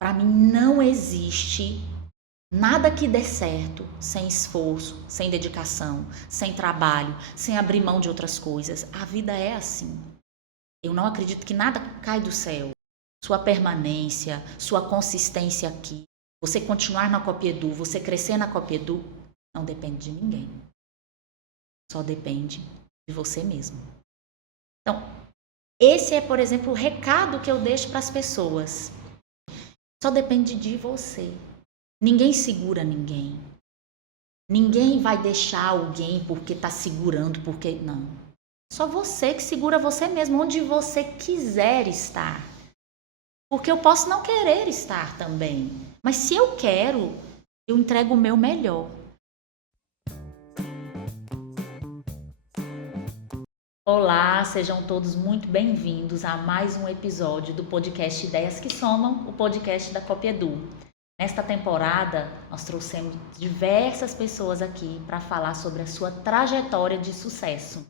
Para mim não existe nada que dê certo sem esforço, sem dedicação, sem trabalho, sem abrir mão de outras coisas. A vida é assim. Eu não acredito que nada cai do céu. Sua permanência, sua consistência aqui, você continuar na Copiedú, você crescer na Copiedú, não depende de ninguém. Só depende de você mesmo. Então, esse é, por exemplo, o recado que eu deixo para as pessoas. Só depende de você. Ninguém segura ninguém. Ninguém vai deixar alguém porque está segurando, porque não. Só você que segura você mesmo, onde você quiser estar. Porque eu posso não querer estar também. Mas se eu quero, eu entrego o meu melhor. Olá, sejam todos muito bem-vindos a mais um episódio do podcast Ideias que Somam, o podcast da Copiedú. Nesta temporada, nós trouxemos diversas pessoas aqui para falar sobre a sua trajetória de sucesso.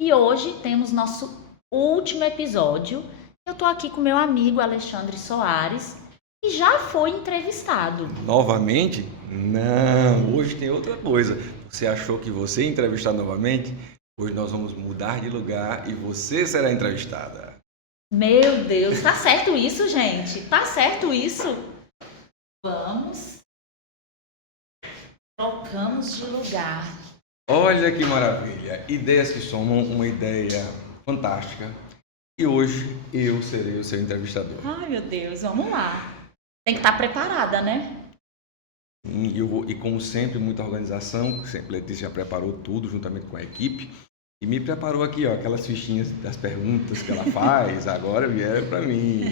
E hoje temos nosso último episódio. Eu estou aqui com meu amigo Alexandre Soares, que já foi entrevistado. Novamente? Não, hoje tem outra coisa. Você achou que você ia entrevistar novamente? Hoje nós vamos mudar de lugar e você será entrevistada. Meu Deus, tá certo isso, gente? Tá certo isso? Vamos. Trocamos de lugar. Olha que maravilha! Ideias que somam uma ideia fantástica. E hoje eu serei o seu entrevistador. Ai, meu Deus, vamos lá. Tem que estar preparada, né? E como sempre, muita organização. Sempre Letícia já preparou tudo juntamente com a equipe. E me preparou aqui, ó, aquelas fichinhas das perguntas que ela faz. Agora vieram para mim.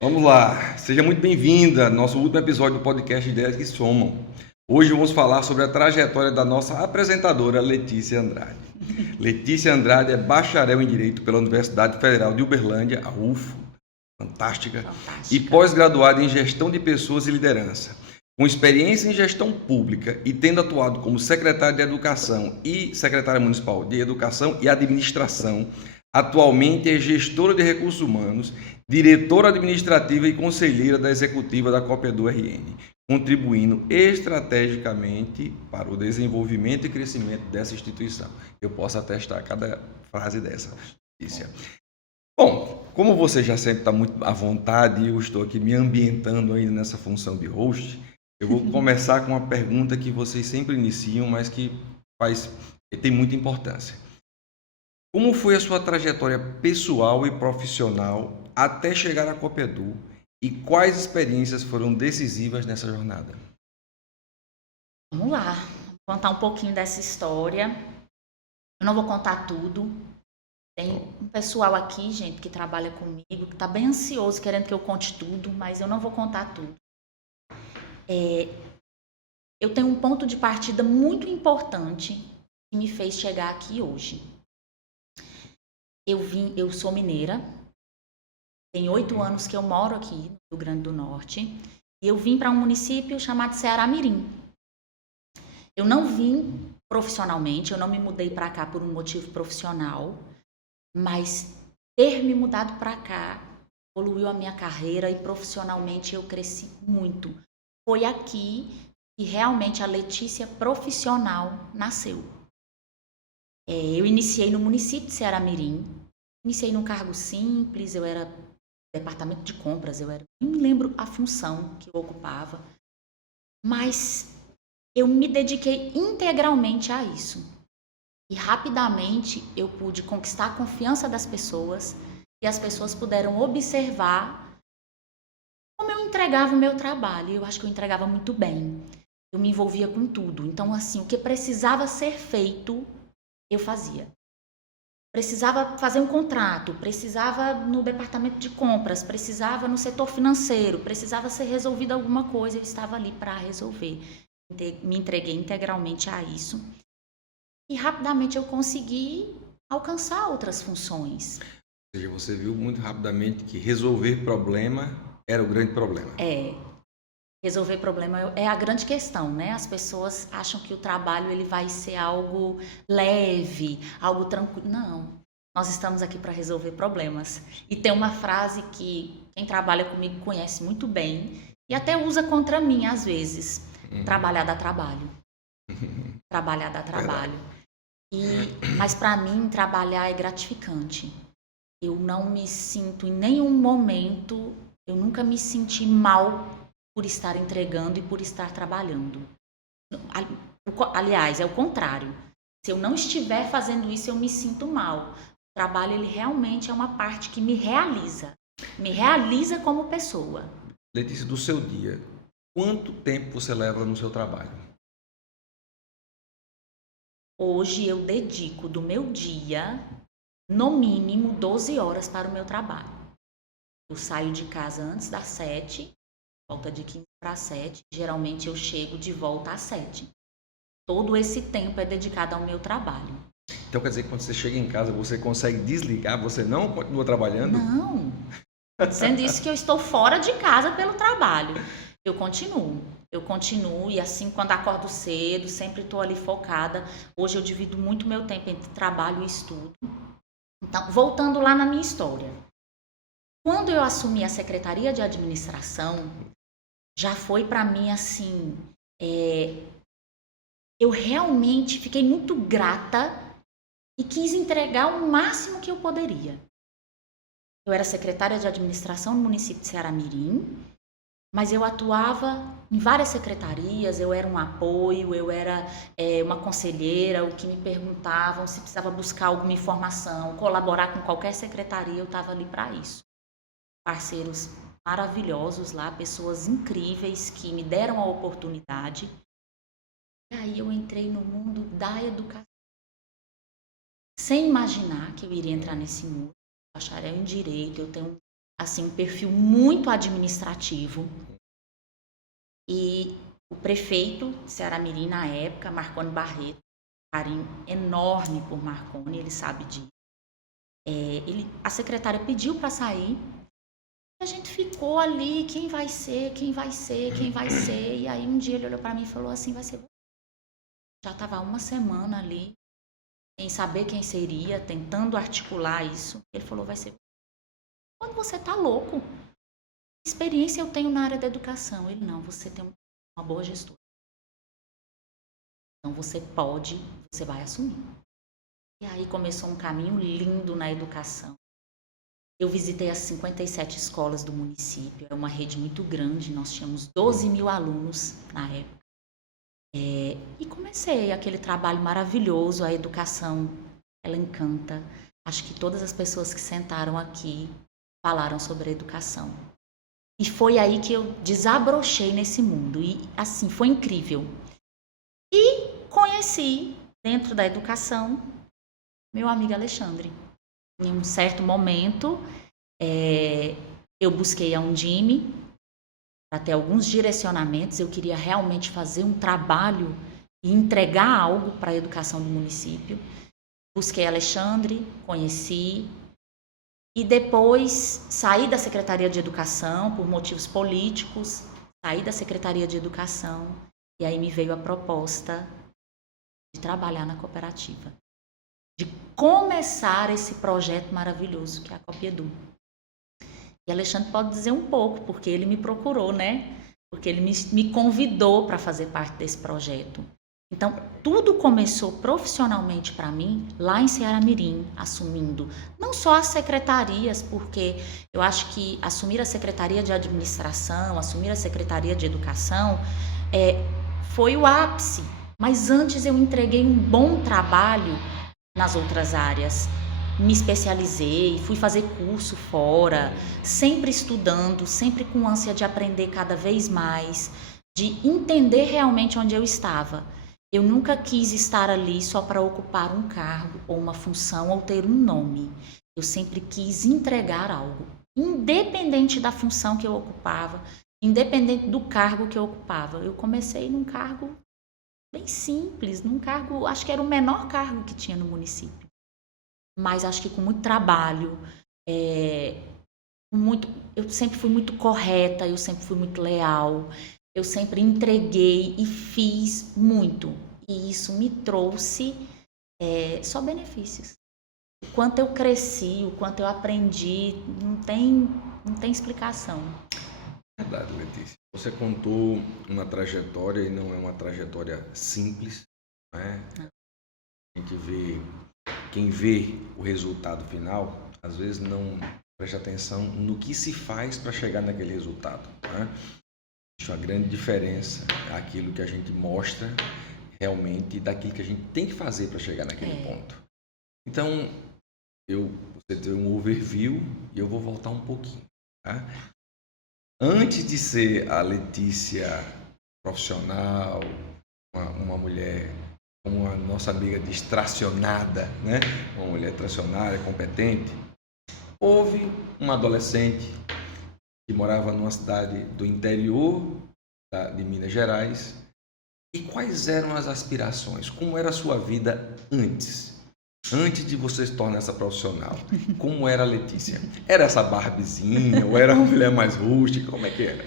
Vamos lá. Seja muito bem-vinda ao nosso último episódio do podcast Ideias que Somam. Hoje vamos falar sobre a trajetória da nossa apresentadora Letícia Andrade. Letícia Andrade é bacharel em Direito pela Universidade Federal de Uberlândia, a UFO, fantástica, e pós-graduada em Gestão de Pessoas e Liderança. Com experiência em gestão pública e tendo atuado como secretária de Educação e secretária municipal de Educação e Administração, atualmente é gestora de recursos humanos, diretora administrativa e conselheira da executiva da Copiedú RN, contribuindo estrategicamente para o desenvolvimento e crescimento dessa instituição. Eu posso atestar cada frase dessa notícia. Bom, como você já sempre está muito à vontade e eu estou aqui me ambientando ainda nessa função de host, eu vou começar com uma pergunta que vocês sempre iniciam, mas que tem muita importância. Como foi a sua trajetória pessoal e profissional até chegar à Copiedú e quais experiências foram decisivas nessa jornada? Vamos lá, vou contar um pouquinho dessa história. Eu não vou contar tudo. Tem um pessoal aqui, gente, que trabalha comigo, que está bem ansioso, querendo que eu conte tudo, mas eu não vou contar tudo. Eu tenho um ponto de partida muito importante que me fez chegar aqui hoje. Eu sou mineira, tem 8 anos que eu moro aqui no Rio Grande do Norte, e eu vim para um município chamado Ceará-Mirim. Eu não vim profissionalmente, eu não me mudei para cá por um motivo profissional, mas ter me mudado para cá evoluiu a minha carreira e profissionalmente eu cresci muito. Foi aqui que realmente a Letícia profissional nasceu. Eu iniciei no município de Ceará-Mirim, iniciei num cargo simples, eu era departamento de compras, nem me lembro a função que eu ocupava, mas eu me dediquei integralmente a isso. E rapidamente eu pude conquistar a confiança das pessoas e as pessoas puderam observar como eu entregava o meu trabalho. Eu acho que eu entregava muito bem. Eu me envolvia com tudo. Então, assim, o que precisava ser feito, eu fazia. Precisava fazer um contrato, precisava no departamento de compras, precisava no setor financeiro, precisava ser resolvida alguma coisa, eu estava ali para resolver. Me entreguei integralmente a isso. E rapidamente eu consegui alcançar outras funções. Ou seja, você viu muito rapidamente que resolver problema era o grande problema. Resolver problema é a grande questão, né? As pessoas acham que o trabalho ele vai ser algo leve, algo tranquilo. Não, nós estamos aqui para resolver problemas. E tem uma frase que quem trabalha comigo conhece muito bem e até usa contra mim às vezes. Trabalhar dá trabalho. Trabalhar dá trabalho. Mas para mim, trabalhar é gratificante. Eu não me sinto em nenhum momento, eu nunca me senti mal por estar entregando e por estar trabalhando. Aliás, é o contrário. Se eu não estiver fazendo isso, eu me sinto mal. O trabalho, ele realmente é uma parte que me realiza como pessoa. Letícia, do seu dia, quanto tempo você leva no seu trabalho? Hoje eu dedico do meu dia, no mínimo, 12 horas para o meu trabalho. Eu saio de casa antes das 7, volta de 15 para 7. Geralmente eu chego de volta às 7. Todo esse tempo é dedicado ao meu trabalho. Então quer dizer que quando você chega em casa, você consegue desligar, você não continua trabalhando? Não. Sendo isso que eu estou fora de casa pelo trabalho. Eu continuo e assim, quando acordo cedo, sempre estou ali focada. Hoje eu divido muito meu tempo entre trabalho e estudo. Então, voltando lá na minha história. Quando eu assumi a Secretaria de Administração, já foi para mim assim, eu realmente fiquei muito grata e quis entregar o máximo que eu poderia. Eu era secretária de Administração no município de Ceará-Mirim, mas eu atuava em várias secretarias, eu era um apoio, eu era uma conselheira, o que me perguntavam se precisava buscar alguma informação, colaborar com qualquer secretaria, eu estava ali para isso. Parceiros maravilhosos lá, pessoas incríveis que me deram a oportunidade. E aí eu entrei no mundo da educação, sem imaginar que eu iria entrar nesse mundo. Bacharel em Direito, eu tenho assim, um perfil muito administrativo. E o prefeito de Ceará-Mirim, na época, Marconi Barreto, um carinho enorme por Marconi, ele sabe disso. A secretária pediu para sair, a gente ficou ali, quem vai ser. E aí um dia ele olhou para mim e falou assim, vai ser você. Já estava uma semana ali, sem saber quem seria, tentando articular isso. Ele falou, vai ser você. Quando você tá louco, que experiência eu tenho na área da educação? Ele, não, você tem uma boa gestora. Então você vai assumir. E aí começou um caminho lindo na educação. Eu visitei as 57 escolas do município, é uma rede muito grande, nós tínhamos 12 mil alunos na época. E comecei aquele trabalho maravilhoso, a educação, ela encanta. Acho que todas as pessoas que sentaram aqui falaram sobre a educação. E foi aí que eu desabrochei nesse mundo. E assim, foi incrível. E conheci, dentro da educação, meu amigo Alexandre. Em um certo momento, eu busquei a Undime para ter alguns direcionamentos. Eu queria realmente fazer um trabalho e entregar algo para a educação do município. Busquei Alexandre, conheci. E depois saí da Secretaria de Educação por motivos políticos, saí da Secretaria de Educação e aí me veio a proposta de trabalhar na cooperativa, de começar esse projeto maravilhoso que é a Copiedu. E Alexandre pode dizer um pouco, porque ele me procurou, né? Porque ele me convidou para fazer parte desse projeto. Então, tudo começou profissionalmente para mim lá em Ceará-Mirim, assumindo não só as secretarias, porque eu acho que assumir a Secretaria de Administração, assumir a Secretaria de Educação, foi o ápice. Mas antes eu entreguei um bom trabalho nas outras áreas. Me especializei, fui fazer curso fora, sempre estudando, sempre com ânsia de aprender cada vez mais, de entender realmente onde eu estava. Eu nunca quis estar ali só para ocupar um cargo ou uma função ou ter um nome. Eu sempre quis entregar algo, independente da função que eu ocupava, independente do cargo que eu ocupava. Eu comecei num cargo bem simples, num cargo, acho que era o menor cargo que tinha no município. Mas acho que com muito trabalho, eu sempre fui muito correta, eu sempre fui muito leal. Eu sempre entreguei e fiz muito. E isso me trouxe só benefícios. O quanto eu cresci, o quanto eu aprendi, não tem não tem explicação. Verdade, Letícia. Você contou uma trajetória e não é uma trajetória simples, né? A gente vê, quem vê o resultado final, às vezes não presta atenção no que se faz para chegar naquele resultado, né? Existe uma grande diferença aquilo que a gente mostra realmente daquilo que a gente tem que fazer para chegar naquele ponto. Então, você tem um overview e eu vou voltar um pouquinho, tá? Antes de ser a Letícia profissional, uma mulher, como a nossa amiga diz, tracionada, né? Uma mulher tracionária, competente, houve uma adolescente que morava numa cidade do interior de Minas Gerais. E quais eram as aspirações? Como era a sua vida antes? Antes de você se tornar essa profissional, como era a Letícia? Era essa Barbizinha ou era uma mulher mais rústica? Como é que era?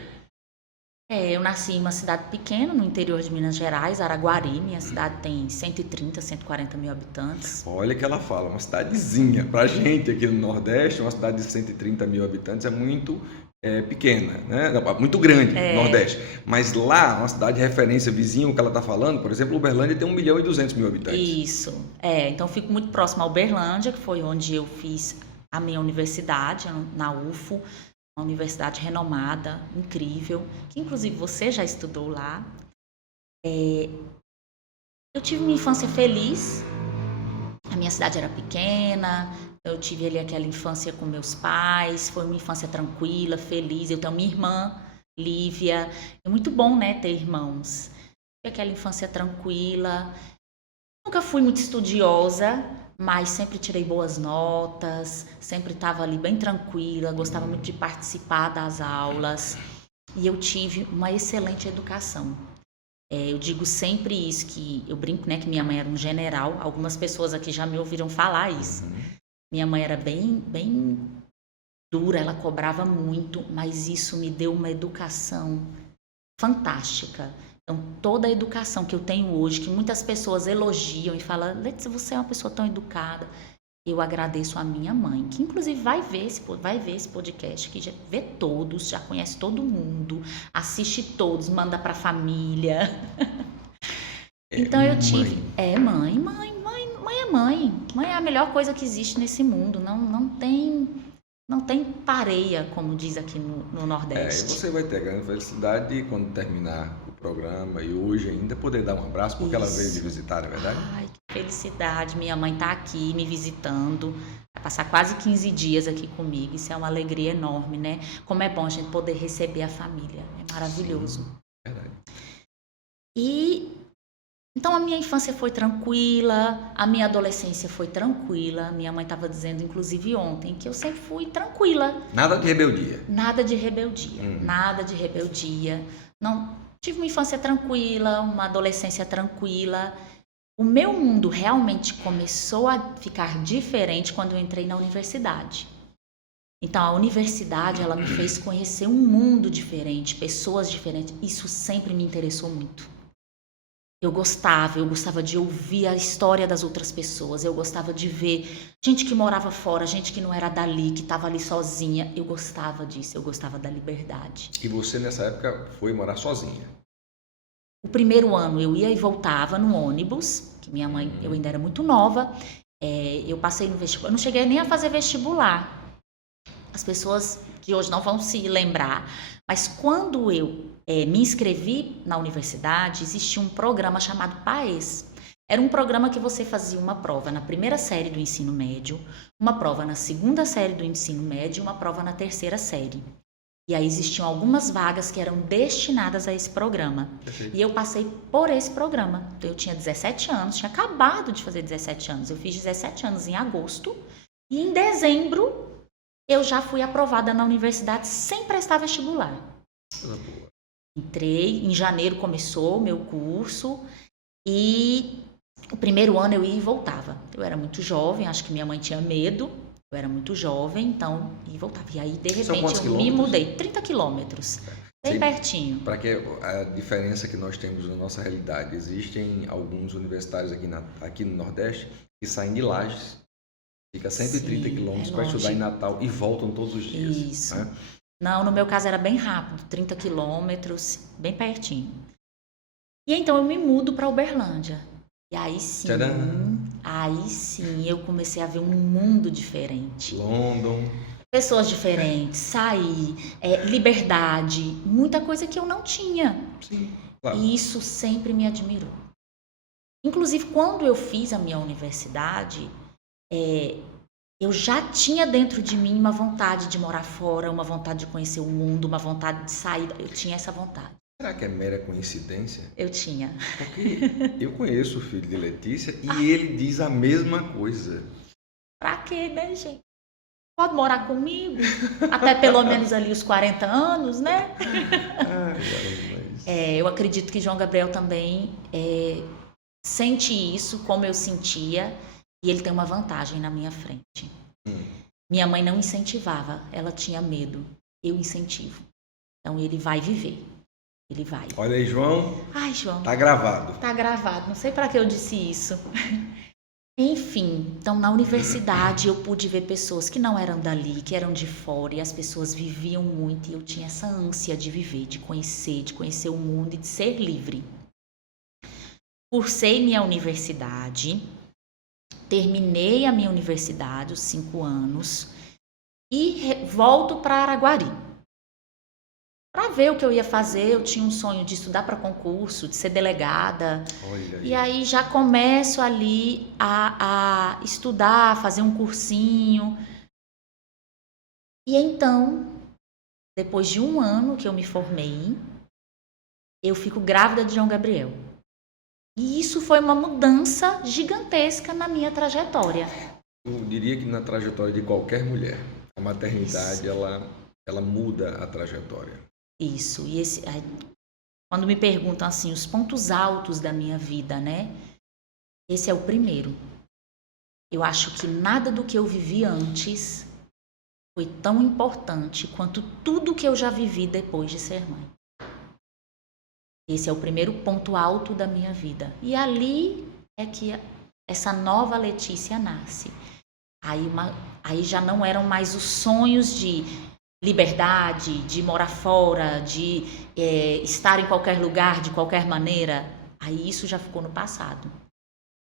Eu nasci em uma cidade pequena, no interior de Minas Gerais, Araguari. Minha cidade tem 130, 140 mil habitantes. Olha que ela fala, uma cidadezinha. Pra gente aqui no Nordeste, uma cidade de 130 mil habitantes é muito pequena, né? Muito grande, no Nordeste. Mas lá, uma cidade de referência vizinha, o que ela está falando, por exemplo, Uberlândia tem 1.200.000 habitantes. Isso. Então eu fico muito próxima a Uberlândia, que foi onde eu fiz a minha universidade, na UFO, uma universidade renomada, incrível, que inclusive você já estudou lá. Eu tive uma infância feliz, a minha cidade era pequena, eu tive ali aquela infância com meus pais, foi uma infância tranquila, feliz. Eu tenho minha irmã, Lívia, é muito bom, né, ter irmãos. Aquela infância tranquila. Nunca fui muito estudiosa, mas sempre tirei boas notas, sempre estava ali bem tranquila, gostava muito de participar das aulas e eu tive uma excelente educação. Eu digo sempre isso, que eu brinco, né, que minha mãe era um general. Algumas pessoas aqui já me ouviram falar isso. Minha mãe era bem dura, ela cobrava muito, mas isso me deu uma educação fantástica. Então, toda a educação que eu tenho hoje, que muitas pessoas elogiam e falam, Letícia, você é uma pessoa tão educada, eu agradeço a minha mãe, que inclusive vai ver esse podcast, que já vê todos, já conhece todo mundo, assiste todos, manda para a família. Então eu tive... Mãe é mãe. Mãe é a melhor coisa que existe nesse mundo. Não tem pareia, como diz aqui no Nordeste. E você vai ter a grande felicidade de, quando terminar o programa e hoje ainda, poder dar um abraço, porque ela veio me visitar, não é verdade? Ai, que felicidade. Minha mãe está aqui me visitando. Vai passar quase 15 dias aqui comigo. Isso é uma alegria enorme, né? Como é bom a gente poder receber a família. É maravilhoso. Sim, verdade. Então a minha infância foi tranquila, a minha adolescência foi tranquila. Minha mãe estava dizendo, inclusive ontem, que eu sempre fui tranquila. Nada de rebeldia? Nada de rebeldia, nada de rebeldia. Não, tive uma infância tranquila, uma adolescência tranquila. O meu mundo realmente começou a ficar diferente quando eu entrei na universidade. Então a universidade, ela me fez conhecer um mundo diferente, pessoas diferentes. Isso sempre me interessou muito. Eu gostava de ouvir a história das outras pessoas, eu gostava de ver gente que morava fora, gente que não era dali, que estava ali sozinha. Eu gostava disso, eu gostava da liberdade. E você nessa época foi morar sozinha? O primeiro ano eu ia e voltava no ônibus, que minha mãe, eu ainda era muito nova, eu passei no vestibular, eu não cheguei nem a fazer vestibular. As pessoas de hoje não vão se lembrar, mas quando eu me inscrevi na universidade, existia um programa chamado PAES. Era um programa que você fazia uma prova na primeira série do ensino médio, uma prova na segunda série do ensino médio e uma prova na terceira série. E aí existiam algumas vagas que eram destinadas a esse programa. E eu passei por esse programa. Então, eu tinha 17 anos, tinha acabado de fazer 17 anos. Eu fiz 17 anos em agosto e em dezembro eu já fui aprovada na universidade sem prestar vestibular. Entrei, em janeiro começou o meu curso e o primeiro ano eu ia e voltava. Eu era muito jovem, acho que minha mãe tinha medo, eu era muito jovem, então ia e voltava. E aí, de repente, eu me mudei, 30 quilômetros, bem pertinho. Para que a diferença que nós temos na nossa realidade, existem alguns universitários aqui no Nordeste que saem de Lages, Fica 130 Sim, quilômetros é para estudar longe. em Natal e voltam todos os dias. Isso. Né? Não, no meu caso era bem rápido, 30 quilômetros, bem pertinho. E então eu me mudo para Uberlândia. E Tcharam! aí sim eu comecei a ver um mundo diferente. London. Pessoas diferentes, sair, liberdade, muita coisa que eu não tinha. Sim, claro. E isso sempre me admirou. Inclusive, quando eu fiz a minha universidade, eu já tinha dentro de mim uma vontade de morar fora, uma vontade de conhecer o mundo, uma vontade de sair. Eu tinha essa vontade. Será que é mera coincidência? Eu tinha. Porque eu conheço o filho de Letícia e ele diz a mesma coisa. Pra quê, né, gente? Pode morar comigo? Até pelo menos ali os 40 anos, né? Eu acredito que João Gabriel também sente isso como eu sentia, e ele tem uma vantagem na minha frente. Minha mãe não incentivava, ela tinha medo. Eu incentivo. Então ele vai viver. Ele vai. Olha aí, João. Ai, João. Tá gravado. Tá gravado. Não sei para que eu disse isso. Enfim, então na universidade eu pude ver pessoas que não eram dali, que eram de fora, e as pessoas viviam muito, e eu tinha essa ânsia de viver, de conhecer o mundo e de ser livre. Cursei minha universidade, terminei a minha universidade, os 5 anos, e volto para Araguari. Para ver o que eu ia fazer, eu tinha um sonho de estudar para concurso, de ser delegada. Olha aí. E aí já começo ali a estudar, a fazer um cursinho. E então, depois de 1 ano que eu me formei, eu fico grávida de João Gabriel. E isso foi uma mudança gigantesca na minha trajetória. Eu diria que na trajetória de qualquer mulher, a maternidade, ela muda a trajetória. Isso. E quando me perguntam assim, os pontos altos da minha vida, né? Esse é o primeiro. Eu acho que nada do que eu vivi antes foi tão importante quanto tudo que eu já vivi depois de ser mãe. Esse é o primeiro ponto alto da minha vida. E ali é que essa nova Letícia nasce. Aí já não eram mais os sonhos de liberdade, de morar fora, de estar em qualquer lugar, de qualquer maneira. Aí isso já ficou no passado.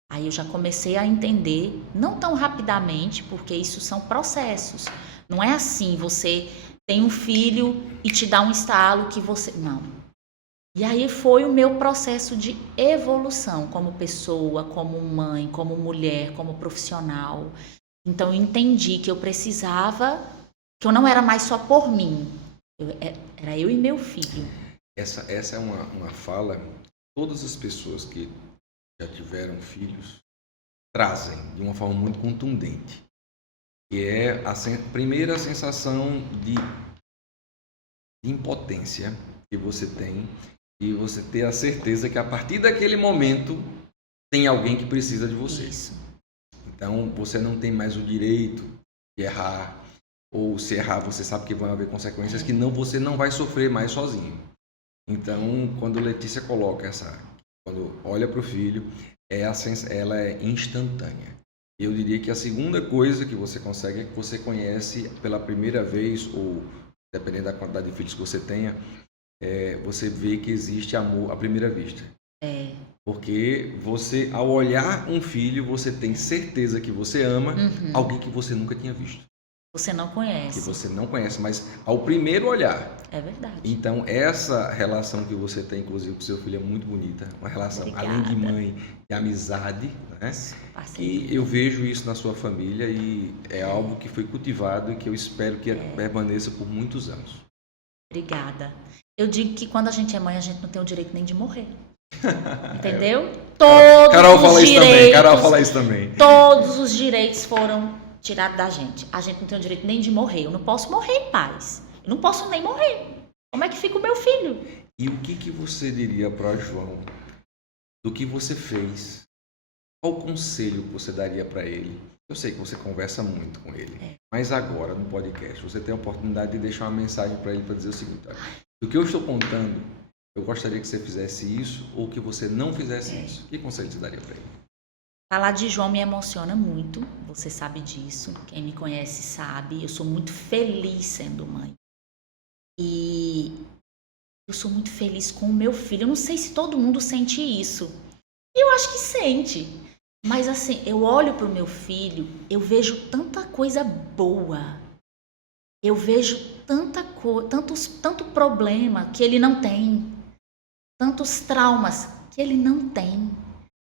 Aí eu já comecei a entender, não tão rapidamente, porque isso são processos. Não é assim, você tem um filho e te dá um estalo que você... Não. E aí foi o meu processo de evolução como pessoa, como mãe, como mulher, como profissional. Então eu entendi que eu precisava, que eu não era mais só por mim. Era eu e meu filho. Essa é uma fala que todas as pessoas que já tiveram filhos trazem de uma forma muito contundente. Que é a primeira sensação de impotência que você tem, e você ter a certeza que a partir daquele momento tem alguém que precisa de você. Isso. Então você não tem mais o direito de errar, ou se errar você sabe que vão haver consequências que você não vai sofrer mais sozinho. Então quando Letícia coloca quando olha para o filho, ela é instantânea. Eu diria que a segunda coisa que você consegue é que você conhece pela primeira vez, ou dependendo da quantidade de filhos que você tenha, você vê que existe amor à primeira vista. Porque você, ao olhar um filho, você tem certeza que você ama alguém que você nunca tinha visto. Você não conhece. Que você não conhece, mas ao primeiro olhar. É verdade. Então, essa relação que você tem, inclusive, com seu filho é muito bonita. Uma relação, Obrigada. além de mãe, de amizade, né? E eu vejo isso na sua família e é algo que foi cultivado e que eu espero que permaneça por muitos anos. Obrigada. Eu digo que quando a gente é mãe, a gente não tem o direito nem de morrer. Entendeu? Todos Carol fala os isso direitos, também. Carol fala isso também. Todos os direitos foram tirados da gente. A gente não tem o direito nem de morrer. Eu não posso morrer em paz. Eu não posso nem morrer. Como é que fica o meu filho? E o que você diria para João do que você fez? Qual conselho você daria para ele? Eu sei que você conversa muito com ele, mas agora no podcast você tem a oportunidade de deixar uma mensagem para ele para dizer o seguinte: olha, do que eu estou contando, eu gostaria que você fizesse isso ou que você não fizesse isso. Que conselho você daria para ele? Falar de João me emociona muito, você sabe disso, quem me conhece sabe. Eu sou muito feliz sendo mãe. E eu sou muito feliz com o meu filho. Eu não sei se todo mundo sente isso. Eu acho que sente. Mas assim, eu olho para o meu filho, eu vejo tanta coisa boa. Eu vejo tanto problema que ele não tem. Tantos traumas que ele não tem.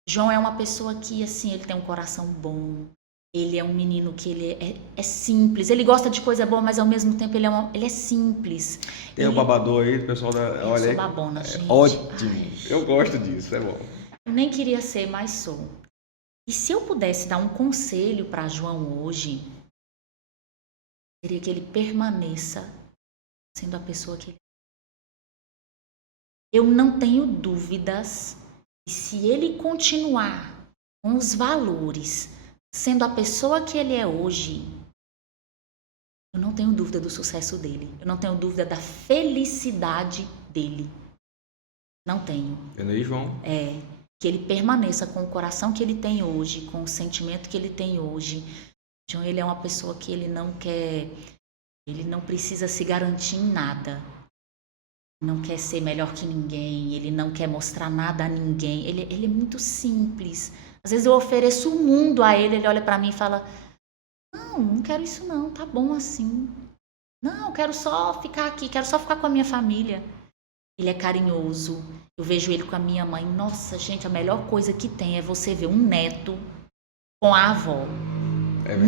João é uma pessoa que, assim, ele tem um coração bom. Ele é um menino que ele é simples. Ele gosta de coisa boa, mas ao mesmo tempo ele é simples. Tem o babador aí, o pessoal da. Eu Olha sou aí. babona, gente. Ótimo. Ai, Eu gosto disso, é bom. eu nem queria ser, mas sou. E se eu pudesse dar um conselho para João hoje, seria que ele permaneça sendo a pessoa que ele é. Eu não tenho dúvidas que se ele continuar com os valores, sendo a pessoa que ele é hoje, eu não tenho dúvida do sucesso dele. Eu não tenho dúvida da felicidade dele. Não tenho. Vendo aí, João? Que ele permaneça com o coração que ele tem hoje, com o sentimento que ele tem hoje. João, ele é uma pessoa que ele não quer, ele não precisa se garantir em nada. Não quer ser melhor que ninguém, ele não quer mostrar nada a ninguém. Ele é muito simples. Às vezes eu ofereço o mundo a ele, ele olha para mim e fala: não quero isso não, tá bom assim. Não, quero só ficar aqui, quero só ficar com a minha família. Ele é carinhoso. Eu vejo ele com a minha mãe. Nossa, gente, a melhor coisa que tem é você ver um neto com a avó.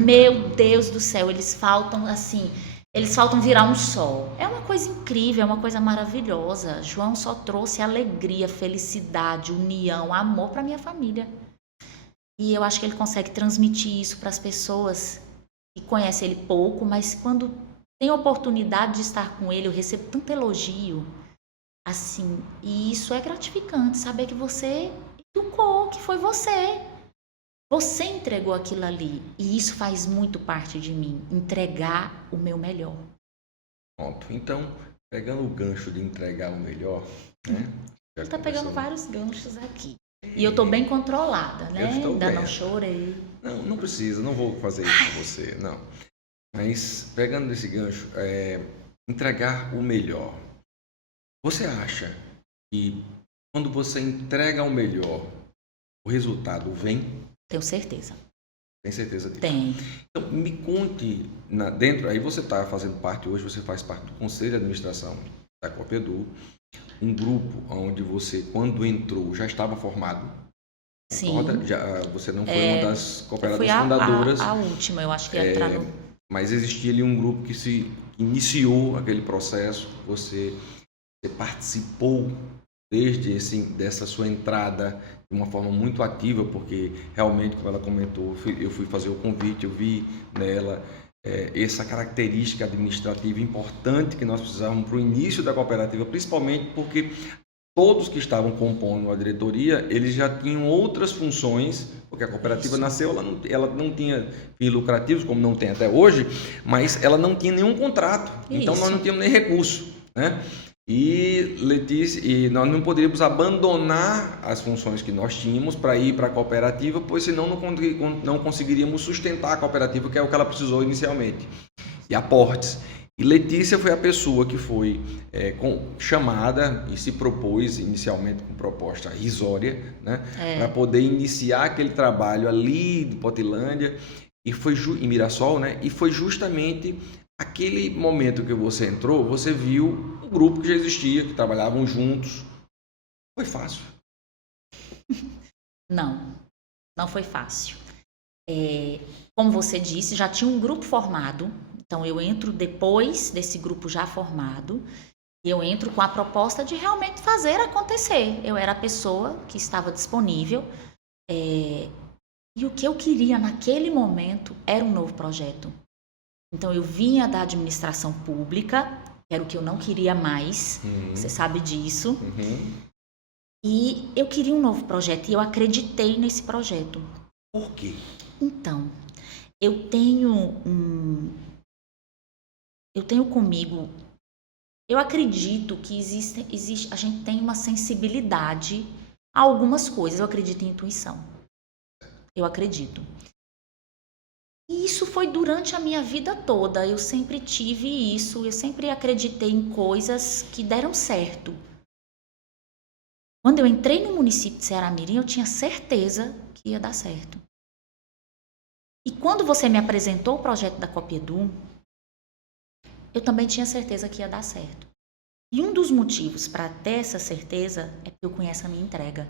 Meu Deus do céu, eles faltam virar um sol. É uma coisa incrível, é uma coisa maravilhosa. João só trouxe alegria, felicidade, união, amor para minha família. E eu acho que ele consegue transmitir isso para as pessoas que conhecem ele pouco, mas quando tem oportunidade de estar com ele, eu recebo tanto elogio. Assim, e isso é gratificante, saber que você educou, que foi você. Você entregou aquilo ali. E isso faz muito parte de mim, entregar o meu melhor. Pronto. Então, pegando o gancho de entregar o melhor, né? Você tá pegando vários ganchos aqui. E eu tô bem controlada, né? Ainda não chorei. Não precisa, não vou fazer isso com você, não. Mas, pegando esse gancho, entregar o melhor. Você acha que quando você entrega o melhor, o resultado vem? Tenho certeza. Tem certeza disso? Tem. Então, me conte, dentro, aí você está fazendo parte hoje, você faz parte do Conselho de Administração da Copedu, um grupo onde você, quando entrou, já estava formado. Sim. Você não foi uma das cooperadoras fui fundadoras. A última, eu acho que ia entrar no... Mas existia ali um grupo que se iniciou aquele processo, você participou desde dessa sua entrada de uma forma muito ativa, porque realmente, como ela comentou, eu fui fazer o convite, eu vi nela essa característica administrativa importante que nós precisávamos para o início da cooperativa, principalmente porque todos que estavam compondo a diretoria, eles já tinham outras funções, porque a cooperativa nasceu, ela não tinha fins lucrativos, como não tem até hoje, mas ela não tinha nenhum contrato, então nós não tínhamos nem recurso, né? E Letícia, nós não poderíamos abandonar as funções que nós tínhamos para ir para a cooperativa, pois senão não conseguiríamos sustentar a cooperativa, que é o que ela precisou inicialmente, e aportes. E Letícia foi a pessoa que foi chamada e se propôs inicialmente com proposta risória, né, para poder iniciar aquele trabalho ali de Potilândia e foi em Mirassol, né, e foi justamente aquele momento que você entrou, você viu um grupo que já existia, que trabalhavam juntos. Foi fácil? Não foi fácil. Como você disse, já tinha um grupo formado, então eu entro depois desse grupo já formado, e eu entro com a proposta de realmente fazer acontecer. Eu era a pessoa que estava disponível, e o que eu queria naquele momento era um novo projeto. Então eu vinha da administração pública, que era o que eu não queria mais, você sabe disso, e eu queria um novo projeto, e eu acreditei nesse projeto. Por quê? Então, eu tenho comigo, eu acredito que a gente tem uma sensibilidade a algumas coisas, eu acredito em intuição. eu acredito. E isso foi durante a minha vida toda. Eu sempre tive isso, eu sempre acreditei em coisas que deram certo. Quando eu entrei no município de Ceará-Mirim, eu tinha certeza que ia dar certo. E quando você me apresentou o projeto da Copedu, eu também tinha certeza que ia dar certo. E um dos motivos para ter essa certeza é porque eu conheço a minha entrega.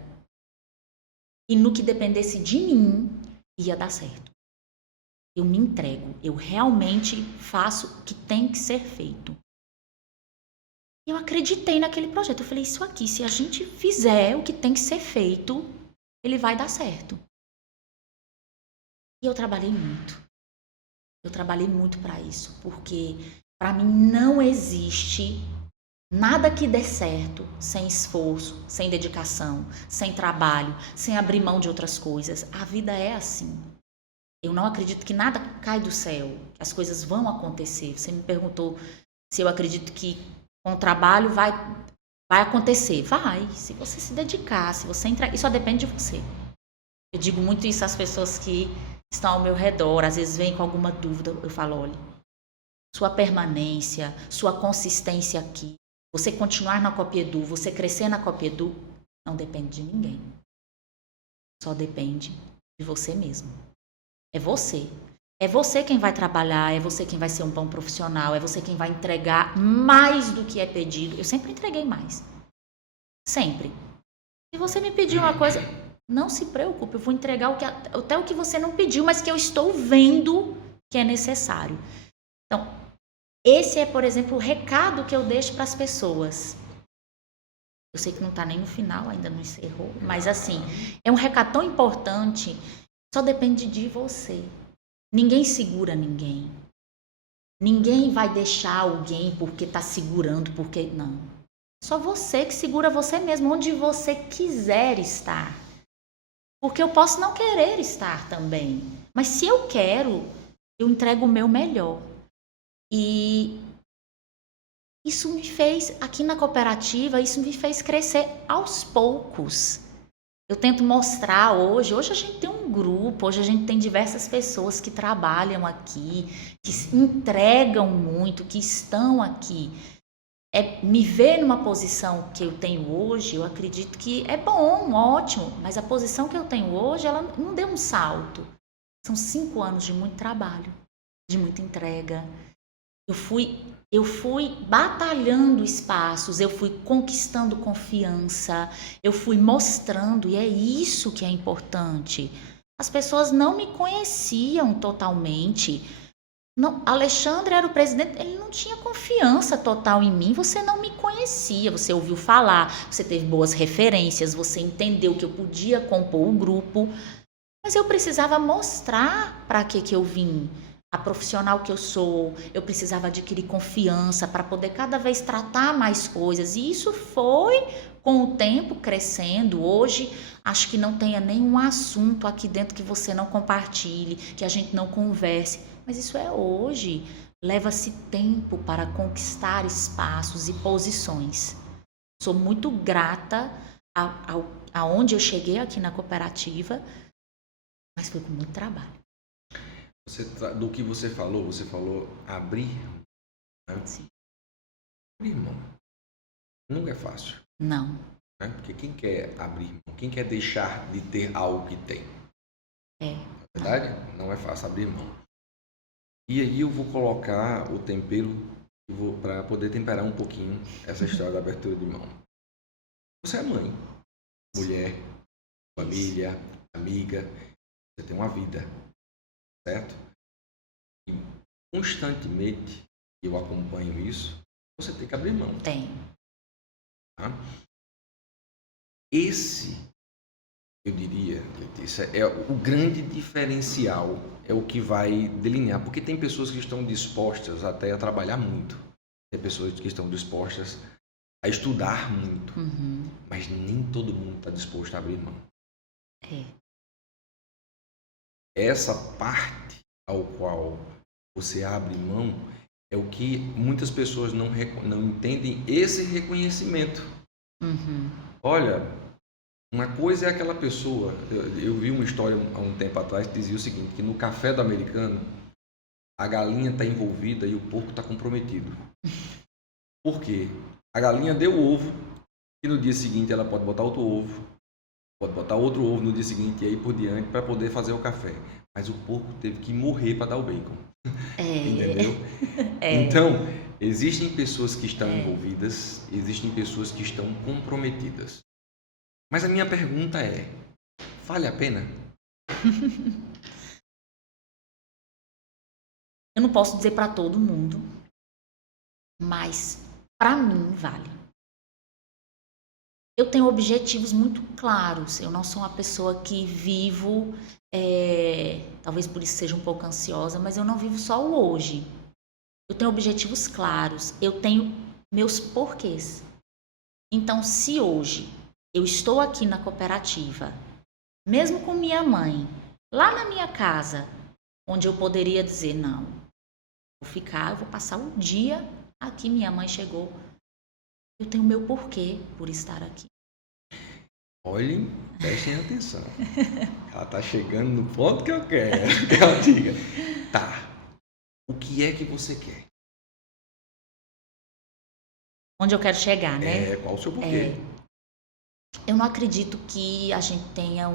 E no que dependesse de mim, ia dar certo. Eu me entrego, eu realmente faço o que tem que ser feito. Eu acreditei naquele projeto. Eu falei, isso aqui, se a gente fizer o que tem que ser feito, ele vai dar certo. E eu trabalhei muito. Eu trabalhei muito para isso, porque para mim não existe nada que dê certo sem esforço, sem dedicação, sem trabalho, sem abrir mão de outras coisas. A vida é assim. Eu não acredito que nada cai do céu, que as coisas vão acontecer. Você me perguntou se eu acredito que com o trabalho vai acontecer. Vai, se você se dedicar, se você entrar, isso só depende de você. Eu digo muito isso às pessoas que estão ao meu redor, às vezes vêm com alguma dúvida, eu falo, olha, sua permanência, sua consistência aqui, você continuar na Copedu, você crescer na Copedu, não depende de ninguém. Só depende de você mesmo. É você. É você quem vai trabalhar, é você quem vai ser um bom profissional, é você quem vai entregar mais do que é pedido. Eu sempre entreguei mais. Sempre. Se você me pedir uma coisa, não se preocupe, eu vou entregar até o que você não pediu, mas que eu estou vendo que é necessário. Então, esse é, por exemplo, o recado que eu deixo para as pessoas. Eu sei que não está nem no final, ainda não encerrou, mas assim, é um recado tão importante, só depende de você. Ninguém segura ninguém. Ninguém vai deixar alguém porque está segurando, porque não. Só você que segura você mesmo, onde você quiser estar. Porque eu posso não querer estar também. Mas se eu quero, eu entrego o meu melhor. E isso me fez, aqui na cooperativa, isso me fez crescer aos poucos. Eu tento mostrar hoje a gente tem um grupo, hoje a gente tem diversas pessoas que trabalham aqui, que entregam muito, que estão aqui. Me ver numa posição que eu tenho hoje, eu acredito que é bom, ótimo, mas a posição que eu tenho hoje, ela não deu um salto. São 5 anos de muito trabalho, de muita entrega. Eu fui batalhando espaços, eu fui conquistando confiança, eu fui mostrando, e é isso que é importante. As pessoas não me conheciam totalmente. Não, Alexandre era o presidente, ele não tinha confiança total em mim, você não me conhecia, você ouviu falar, você teve boas referências, você entendeu que eu podia compor o grupo, mas eu precisava mostrar para que eu vim. A profissional que eu sou, eu precisava adquirir confiança para poder cada vez tratar mais coisas. E isso foi, com o tempo, crescendo. Hoje, acho que não tenha nenhum assunto aqui dentro que você não compartilhe, que a gente não converse. Mas isso é hoje. Leva-se tempo para conquistar espaços e posições. Sou muito grata aonde eu cheguei aqui na cooperativa, mas foi com muito trabalho. Do que você falou abrir, né? Sim. Abrir mão. Não é fácil. Não. Né? Porque quem quer abrir mão? Quem quer deixar de ter algo que tem? Na verdade, não é fácil abrir mão. E aí eu vou colocar o tempero para poder temperar um pouquinho essa história da abertura de mão. Você é mãe, mulher, família, amiga, você tem uma vida. Certo? E constantemente, eu acompanho isso, você tem que abrir mão. Tem. Tá? Esse, eu diria, Letícia, é o grande diferencial, é o que vai delinear, porque tem pessoas que estão dispostas até a trabalhar muito, tem pessoas que estão dispostas a estudar muito, mas nem todo mundo está disposto a abrir mão. Essa parte ao qual você abre mão é o que muitas pessoas não entendem, esse reconhecimento. Olha, Uma coisa é aquela pessoa, eu vi uma história há um tempo atrás que dizia o seguinte, que no café do americano, a galinha está envolvida e o porco está comprometido. Por quê? A galinha deu o ovo e no dia seguinte ela pode botar outro ovo, pode botar outro ovo no dia seguinte e aí por diante para poder fazer o café. Mas o porco teve que morrer para dar o bacon. Entendeu? Então, existem pessoas que estão envolvidas, existem pessoas que estão comprometidas. Mas a minha pergunta é, vale a pena? Eu não posso dizer para todo mundo, mas para mim vale. Eu tenho objetivos muito claros. Eu não sou uma pessoa que vivo, talvez por isso seja um pouco ansiosa, mas eu não vivo só o hoje. Eu tenho objetivos claros. Eu tenho meus porquês. Então, se hoje eu estou aqui na cooperativa, mesmo com minha mãe, lá na minha casa, onde eu poderia dizer, não, vou ficar, eu vou passar o dia aqui, minha mãe chegou. Eu tenho meu porquê por estar aqui. Olhem, prestem atenção. Ela está chegando no ponto que eu quero que ela diga. Tá, o que é que você quer? Onde eu quero chegar, né? Qual o seu porquê? Eu não acredito que a gente tenha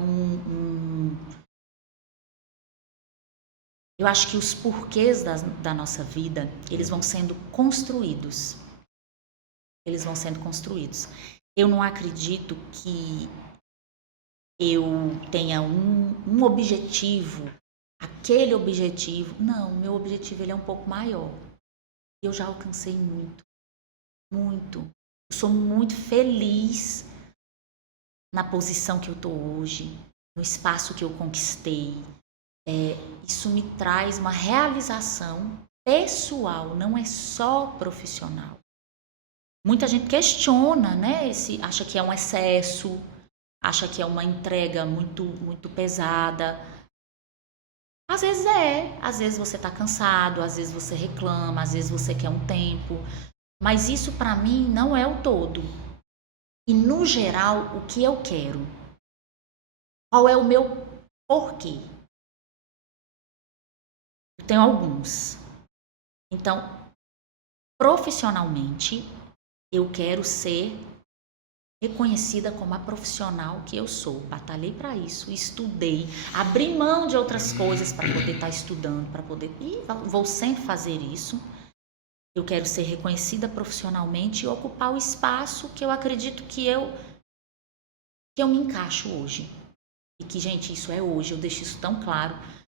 Eu acho que os porquês da nossa vida, eles vão sendo construídos. Eles vão sendo construídos. Eu não acredito que eu tenha um objetivo, aquele objetivo. Não, meu objetivo ele é um pouco maior. Eu já alcancei muito, muito. Eu sou muito feliz na posição que eu estou hoje, no espaço que eu conquistei. Isso me traz uma realização pessoal, não é só profissional. Muita gente questiona, né? Acha que é um excesso, acha que é uma entrega muito, muito pesada. Às vezes você está cansado, às vezes você reclama, às vezes você quer um tempo. Mas isso para mim não é o todo. E no geral, o que eu quero? Qual é o meu porquê? Eu tenho alguns. Então, profissionalmente, eu quero ser reconhecida como a profissional que eu sou. Batalhei para isso, estudei, abri mão de outras coisas para poder estar estudando, e vou sempre fazer isso. Eu quero ser reconhecida profissionalmente e ocupar o espaço que eu acredito que eu me encaixo hoje. E que, gente, isso é hoje, eu deixo isso tão claro.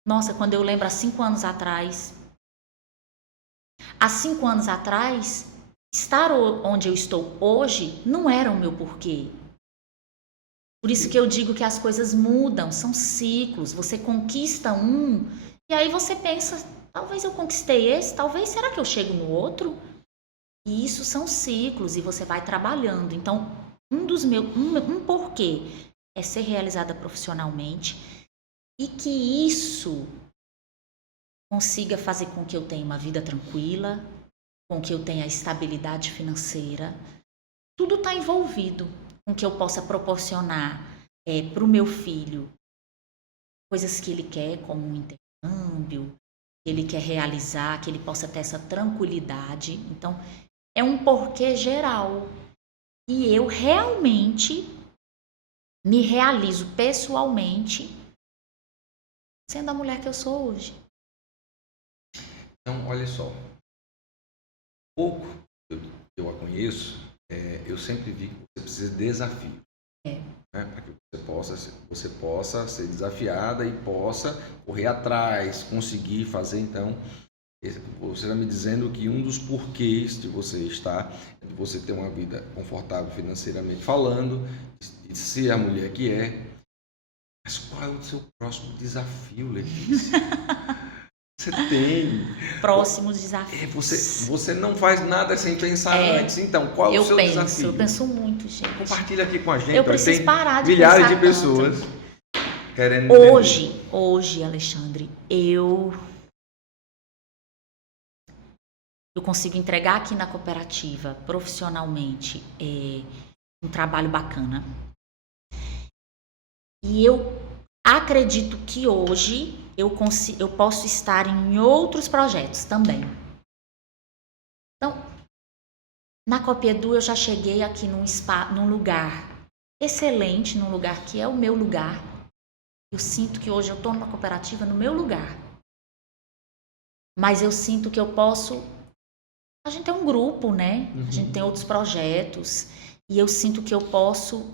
Nossa, quando eu lembro há 5 anos atrás, estar onde eu estou hoje não era o meu porquê. Por isso que eu digo que as coisas mudam, são ciclos. Você conquista um e aí você pensa, talvez eu conquistei esse, talvez será que eu chego no outro? E isso são ciclos e você vai trabalhando. Então, um porquê é ser realizada profissionalmente e que isso consiga fazer com que eu tenha uma vida tranquila, com que eu tenha estabilidade financeira. Tudo está envolvido com que eu possa proporcionar para o meu filho coisas que ele quer, como um intercâmbio, que ele quer realizar, que ele possa ter essa tranquilidade. Então, é um porquê geral. E eu realmente me realizo pessoalmente sendo a mulher que eu sou hoje. Então, olha só. Pouco eu a conheço, eu sempre vi que você precisa de desafio. Né? Para que você possa ser desafiada e possa correr atrás, conseguir fazer. Então, você está me dizendo que um dos porquês de você estar é de você ter uma vida confortável financeiramente falando, de ser a mulher que é. Mas qual é o seu próximo desafio, Letícia? Você tem próximos desafios. Você não faz nada sem pensar antes. Então, qual é o seu desafio? Eu penso muito, gente. Compartilha aqui com a gente. Eu preciso parar de milhares pensar de pessoas querendo Hoje, Alexandre, eu consigo entregar aqui na cooperativa, profissionalmente, um trabalho bacana. E eu acredito que hoje eu posso estar em outros projetos também. Então, na Copedu eu já cheguei aqui num lugar excelente, num lugar que é o meu lugar. Eu sinto que hoje eu estou numa cooperativa no meu lugar. Mas eu sinto que eu posso... A gente tem um grupo, né? A gente tem outros projetos. E eu sinto que eu posso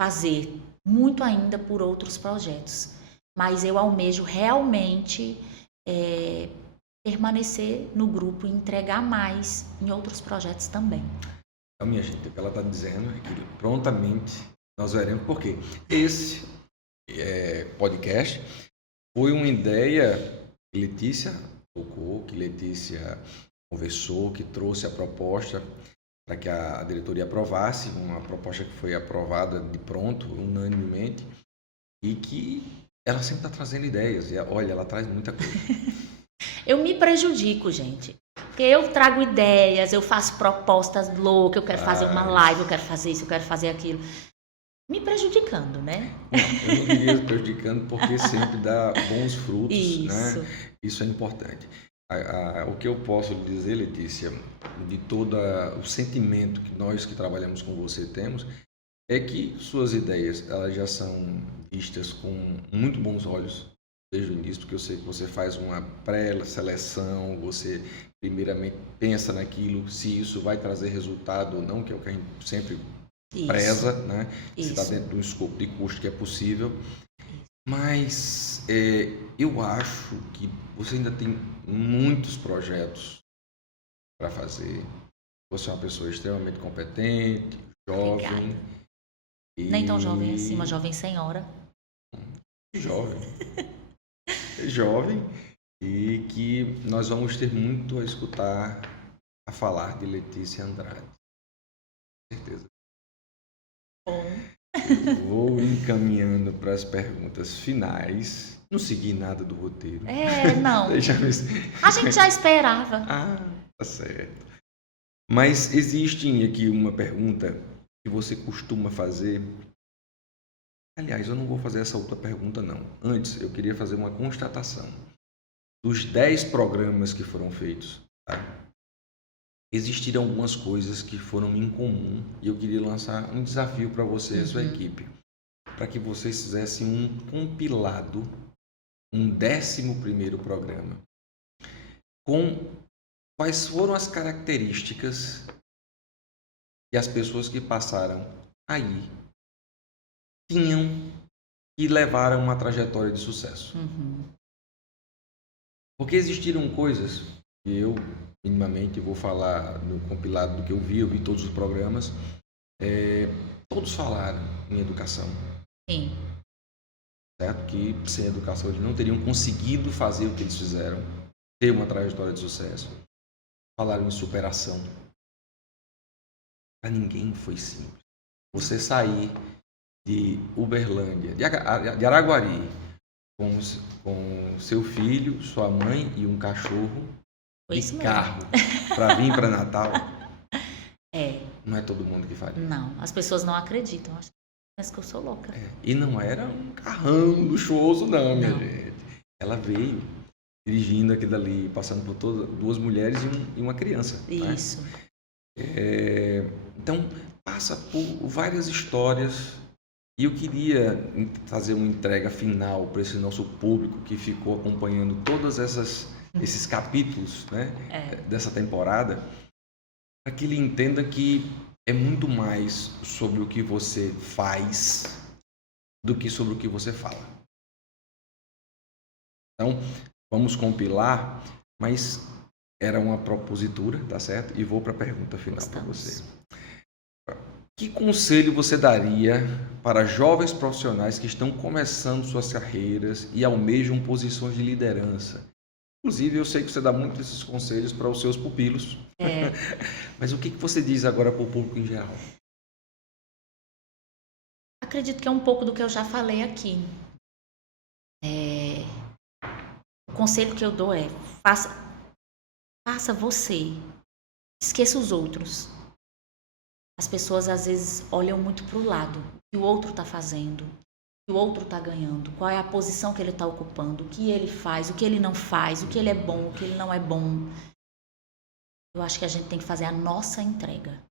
fazer muito ainda por outros projetos. Mas eu almejo realmente permanecer no grupo e entregar mais em outros projetos também. Então, minha gente, o que ela está dizendo é que prontamente nós veremos. Por quê? Esse podcast foi uma ideia que Letícia tocou, que Letícia conversou, que trouxe a proposta para que a diretoria aprovasse, uma proposta que foi aprovada de pronto, unanimemente, e que ela sempre está trazendo ideias. E olha, ela traz muita coisa. Eu me prejudico, gente. Porque eu trago ideias, eu faço propostas loucas, eu quero fazer uma live, eu quero fazer isso, eu quero fazer aquilo. Me prejudicando, né? Não, eu não diria prejudicando, porque sempre dá bons frutos, Isso. né? Isso é importante. O que eu posso lhe dizer, Letícia, de todo o sentimento que nós que trabalhamos com você temos, é que suas ideias elas já são vistas com muito bons olhos desde o início, porque eu sei que você faz uma pré-seleção, você primeiramente pensa naquilo, se isso vai trazer resultado ou não, que é o que a gente sempre preza, né? Se está dentro do escopo de custo que é possível. Mas eu acho que você ainda tem muitos projetos para fazer. Você é uma pessoa extremamente competente, jovem. Nem tão jovem assim, uma jovem senhora. Jovem. Jovem. E que nós vamos ter muito a escutar, a falar de Letícia Andrade. Com certeza. Bom. Vou encaminhando para as perguntas finais. Não segui nada do roteiro. Não. A gente já esperava. Tá certo. Mas existe aqui uma pergunta que você costuma fazer. Aliás, eu não vou fazer essa outra pergunta, não. Antes, eu queria fazer uma constatação. Dos 10 programas que foram feitos, tá? Existiram algumas coisas que foram em comum e eu queria lançar um desafio para você e a sua equipe, para que vocês fizessem um compilado, um 11º programa, com quais foram as características que as pessoas que passaram aí tinham e levaram uma trajetória de sucesso. Porque existiram coisas que eu minimamente vou falar no compilado do que eu vi todos os programas, todos falaram em educação. Sim. Certo? Que sem educação eles não teriam conseguido fazer o que eles fizeram, ter uma trajetória de sucesso. Falaram em superação. Para ninguém foi simples. Você sair de Uberlândia, de Araguari, com seu filho, sua mãe e um cachorro, de carro para vir para Natal. Não é todo mundo que faz. Não, as pessoas não acreditam. Acho que eu sou louca. E não era um carrão luxuoso, não, minha gente. Ela veio dirigindo aquilo ali, passando por duas mulheres e uma criança. Isso. Né? Então, passa por várias histórias. E eu queria fazer uma entrega final para esse nosso público que ficou acompanhando todos esses capítulos, né, dessa temporada, para que ele entenda que é muito mais sobre o que você faz do que sobre o que você fala. Então, vamos compilar, mas era uma propositura, tá certo? E vou para a pergunta final para você. Que conselho você daria para jovens profissionais que estão começando suas carreiras e almejam posições de liderança? Inclusive, eu sei que você dá muitos desses conselhos para os seus pupilos. Mas o que você diz agora para o público em geral? Acredito que é um pouco do que eu já falei aqui. O conselho que eu dou é faça você. Esqueça os outros. As pessoas às vezes olham muito para o lado, o que o outro está fazendo. que o outro está ganhando, qual é a posição que ele está ocupando, o que ele faz, o que ele não faz, o que ele é bom, o que ele não é bom. Eu acho que a gente tem que fazer a nossa entrega.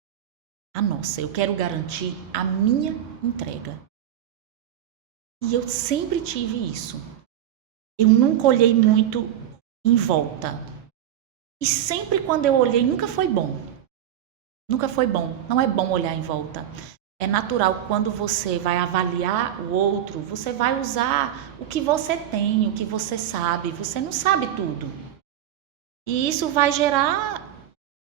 A nossa. Eu quero garantir a minha entrega. E eu sempre tive isso. Eu nunca olhei muito em volta. E sempre quando eu olhei, nunca foi bom. Nunca foi bom. Não é bom olhar em volta. É natural, quando você vai avaliar o outro, você vai usar o que você tem, o que você sabe. Você não sabe tudo. E isso vai gerar,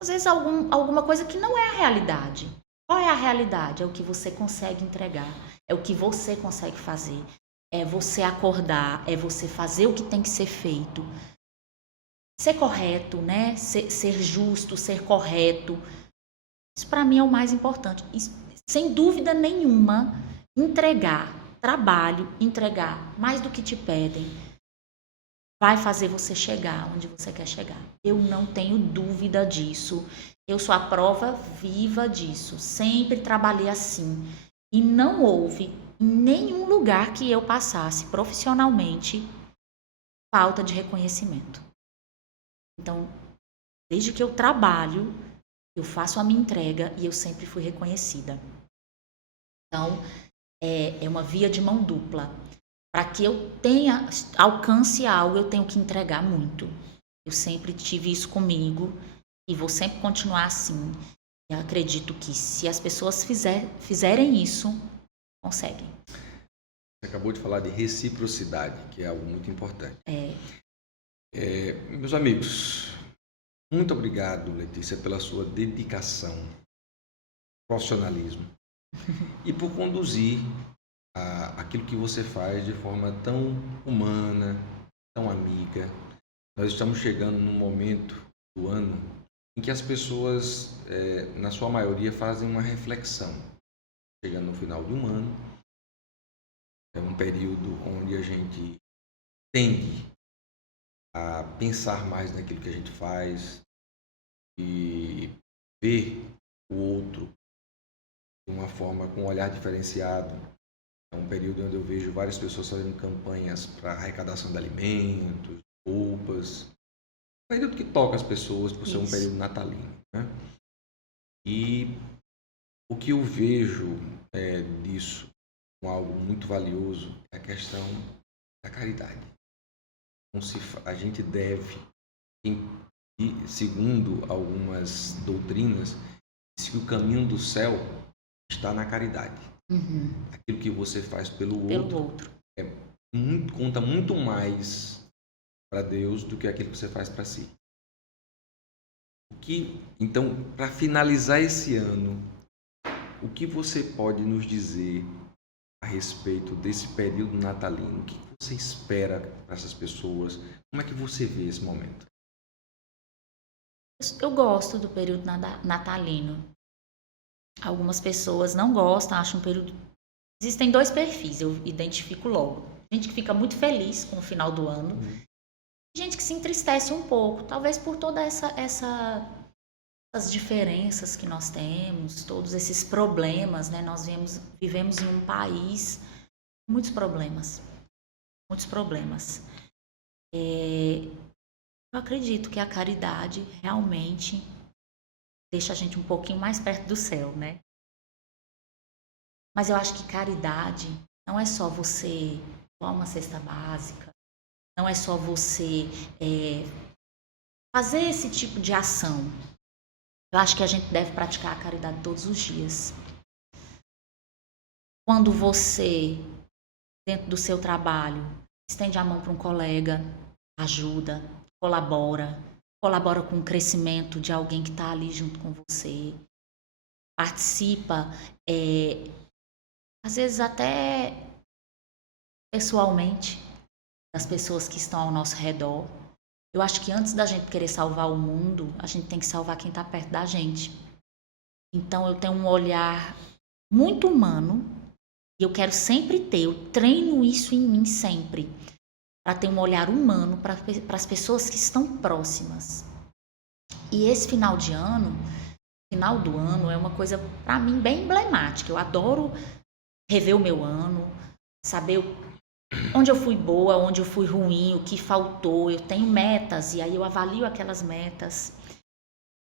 às vezes, alguma coisa que não é a realidade. Qual é a realidade? É o que você consegue entregar. É o que você consegue fazer. É você acordar, é você fazer o que tem que ser feito. Ser correto, né? Ser justo, ser correto. Isso para mim é o mais importante. E, sem dúvida nenhuma, entregar trabalho, entregar mais do que te pedem, vai fazer você chegar onde você quer chegar. Eu não tenho dúvida disso. Eu sou a prova viva disso. Sempre trabalhei assim. E não houve em nenhum lugar que eu passasse profissionalmente falta de reconhecimento. Então, desde que eu trabalho, eu faço a minha entrega e eu sempre fui reconhecida. Então, é uma via de mão dupla. Para que eu alcance algo, eu tenho que entregar muito. Eu sempre tive isso comigo e vou sempre continuar assim. Eu acredito que se as pessoas fizerem isso, conseguem. Você acabou de falar de reciprocidade, que é algo muito importante. Meus amigos, muito obrigado, Letícia, pela sua dedicação, profissionalismo e por conduzir aquilo que você faz de forma tão humana, tão amiga. Nós estamos chegando num momento do ano em que as pessoas, na sua maioria, fazem uma reflexão. Chegando no final de um ano, é um período onde a gente tende a pensar mais naquilo que a gente faz e ver o outro de uma forma, com um olhar diferenciado. É um período onde eu vejo várias pessoas fazendo campanhas para arrecadação de alimentos, roupas. Um período que toca as pessoas por ser um período natalino, né? E o que eu vejo disso como algo muito valioso é a questão da caridade. Então, a gente deve, segundo algumas doutrinas, diz que o caminho do céu está na caridade. Aquilo que você faz pelo outro conta muito mais para Deus do que aquilo que você faz para si. Então, para finalizar esse ano, o que você pode nos dizer a respeito desse período natalino? O que você espera para essas pessoas? Como é que você vê esse momento? Eu gosto do período natalino. Algumas pessoas não gostam, acham um período... Existem dois perfis, eu identifico logo. Gente que fica muito feliz com o final do ano. Gente que se entristece um pouco, talvez por toda essas diferenças que nós temos, todos esses problemas, né? Nós vivemos em um país com muitos problemas. Muitos problemas. Eu acredito que a caridade realmente deixa a gente um pouquinho mais perto do céu, né? Mas eu acho que caridade não é só você doar uma cesta básica, não é só você fazer esse tipo de ação. Eu acho que a gente deve praticar a caridade todos os dias. Quando você, dentro do seu trabalho, estende a mão para um colega, ajuda, colabora com o crescimento de alguém que está ali junto com você, participa, às vezes até pessoalmente, das pessoas que estão ao nosso redor. Eu acho que antes da gente querer salvar o mundo, a gente tem que salvar quem está perto da gente. Então eu tenho um olhar muito humano e eu quero sempre ter, eu treino isso em mim sempre, para ter um olhar humano para as pessoas que estão próximas. E esse final do ano é uma coisa para mim bem emblemática. Eu adoro rever o meu ano, saber onde eu fui boa, onde eu fui ruim, o que faltou. Eu tenho metas e aí eu avalio aquelas metas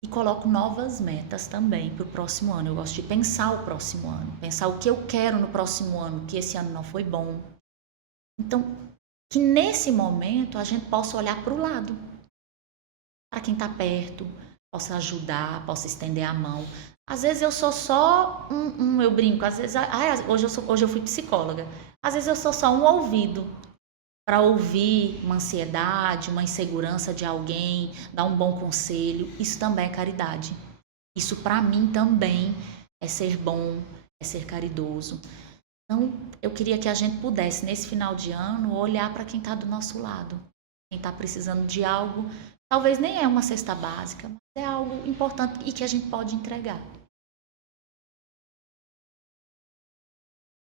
e coloco novas metas também para o próximo ano. Eu gosto de pensar o próximo ano, pensar o que eu quero no próximo ano, que esse ano não foi bom. Então, que nesse momento a gente possa olhar para o lado, para quem está perto, possa ajudar, possa estender a mão. Às vezes eu sou só eu brinco, às vezes, hoje eu fui psicóloga, às vezes eu sou só um ouvido para ouvir uma ansiedade, uma insegurança de alguém, dar um bom conselho. Isso também é caridade. Isso para mim também é ser bom, é ser caridoso. Então, eu queria que a gente pudesse, nesse final de ano, olhar para quem está do nosso lado. Quem está precisando de algo, talvez nem é uma cesta básica, mas é algo importante e que a gente pode entregar.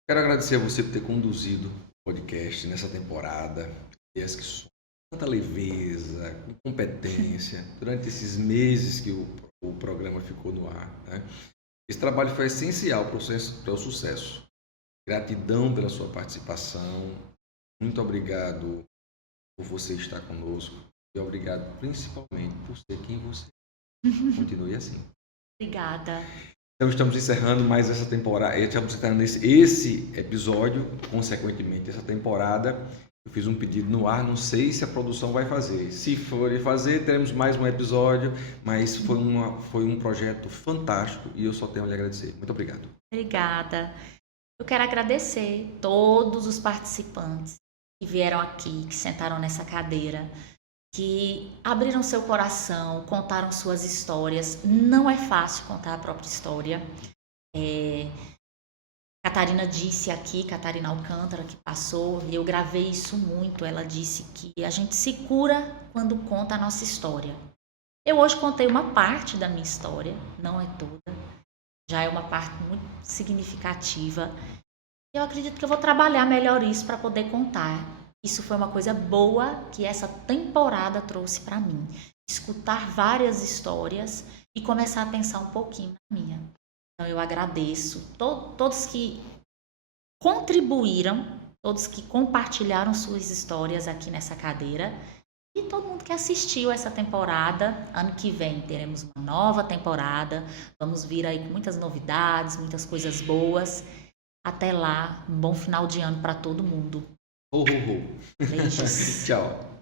Quero agradecer a você por ter conduzido o podcast nessa temporada. Ideias que são tanta leveza, com competência, durante esses meses que o programa ficou no ar. Né? Esse trabalho foi essencial para o sucesso. Gratidão pela sua participação. Muito obrigado por você estar conosco. E obrigado principalmente por ser quem você é. Continue assim. Obrigada. Então estamos encerrando mais essa temporada. Estamos encerrando esse episódio, consequentemente essa temporada. Eu fiz um pedido no ar, não sei se a produção vai fazer. Se for fazer, teremos mais um episódio, mas foi um projeto fantástico e eu só tenho a lhe agradecer. Muito obrigado. Obrigada. Eu quero agradecer todos os participantes que vieram aqui, que sentaram nessa cadeira, que abriram seu coração, contaram suas histórias. Não é fácil contar a própria história. Catarina disse aqui, Catarina Alcântara, que passou, e eu gravei isso muito, ela disse que a gente se cura quando conta a nossa história. Eu hoje contei uma parte da minha história, não é toda, já é uma parte muito significativa. Eu acredito que eu vou trabalhar melhor isso para poder contar. Isso foi uma coisa boa que essa temporada trouxe para mim. Escutar várias histórias e começar a pensar um pouquinho na minha. Então eu agradeço todos que contribuíram, todos que compartilharam suas histórias aqui nessa cadeira e todo mundo que assistiu essa temporada. Ano que vem teremos uma nova temporada. Vamos vir aí com muitas novidades, muitas coisas boas. Até lá, um bom final de ano para todo mundo. Ho, ho, ho. Beijos. Tchau.